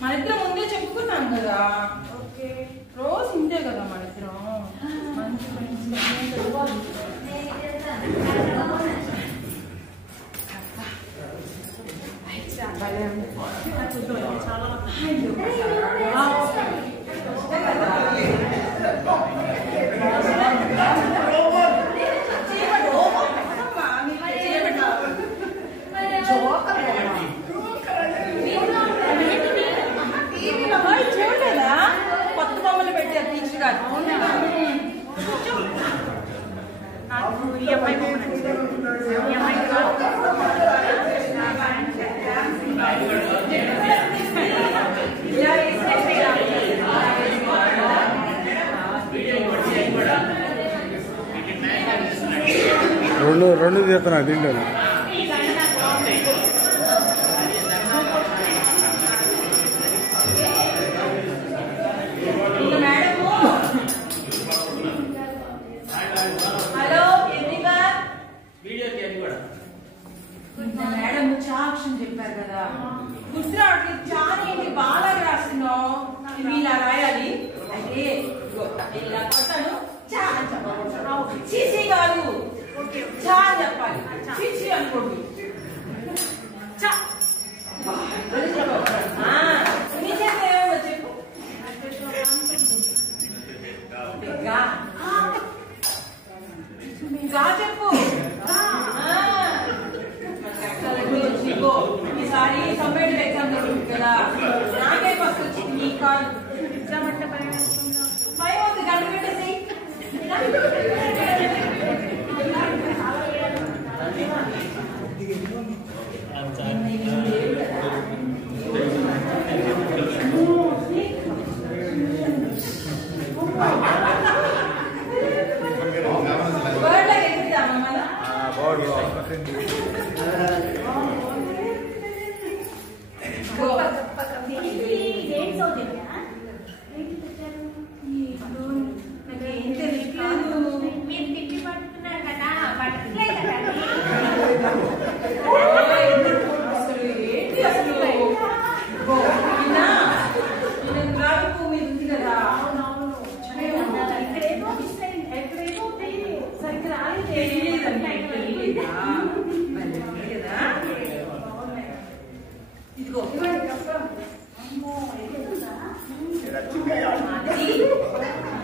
మన ఇద్దరం ముందే చెప్పుకున్నాం కదా. రోజు ఇంతే కదా మన ఇద్దరం మంచి ఫ్రెండ్స్. చూడలేదా కొత్త బొమ్మలు పెట్టారు టీచర్ గారు. రెండు చేస్తున్నా దీంట్లో మేడం చాక్షం చెప్పారు కదా, గుర్తు రావట్లేదు. చాలా ఏంటి బాగా రాస్తున్నావు, ఇలా రాయాలి. అయితే ఇలా కొట్టాను చా అని చెప్పాలి. చీసీ కాదు చా అని చెప్పాలి. చీసీ అనుకోండి. నీ చేస్తే ఏమో చెప్పు. చెప్పు. ఈసారి కంప్యూటర్ ఎగ్జామ్ జరుగుతుంది కదా, నాకే ఫస్ట్ వచ్చింది. నీ కాదు ఎగ్జామ్ అంటే భయం అవుతుంది. గంట పెట్టేసి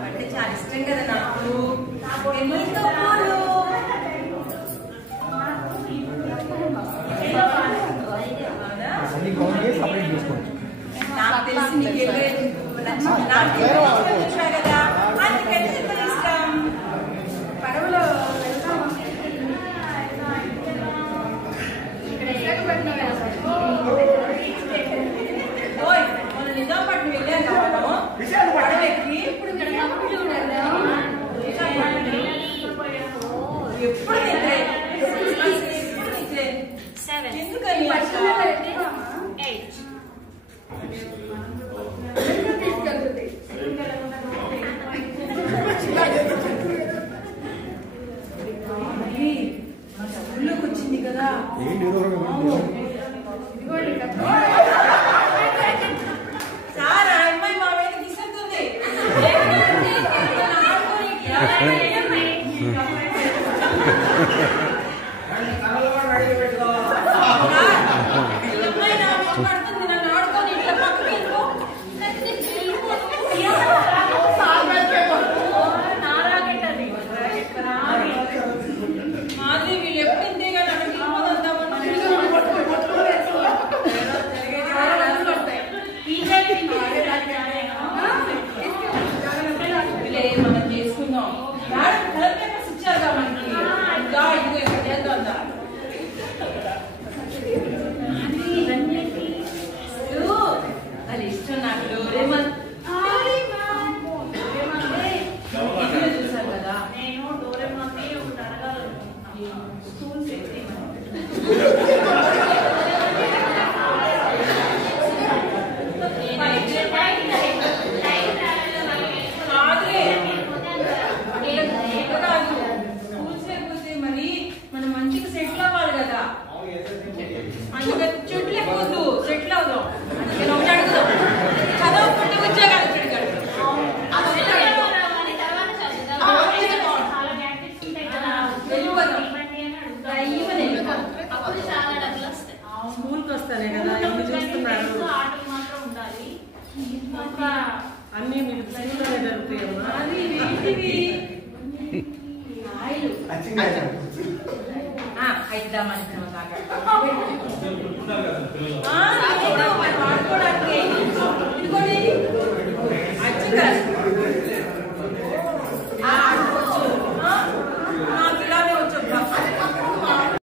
అంటే చాలా ఇష్టం కదా నాకు. నాకు తెలిసి నీకు కదా, అందుకంటే ఇష్టం. పడవలో నిజాంపట్నం వెళ్ళాను కదా పడవెక్కి. ఎప్పుడు ఎందుకని ఊళ్ళోకి వచ్చింది కదా. సార్ ఆ అమ్మాయి మా మీద తీసుకుంటుంది. పడుతుంది నన్ను ఆడుకొని ఇట్లా పక్కకి వెళ్ళిపో. మాది వీళ్ళు ఎప్పుడు ఇంతేగా నన్ను మనం చేసుకుందాం. కలర్ పేపర్స్ ఇచ్చారుగా మనకి. ఇదిగో ఇక్కడ చేద్దాం. అయితే వాడుకోవడానికి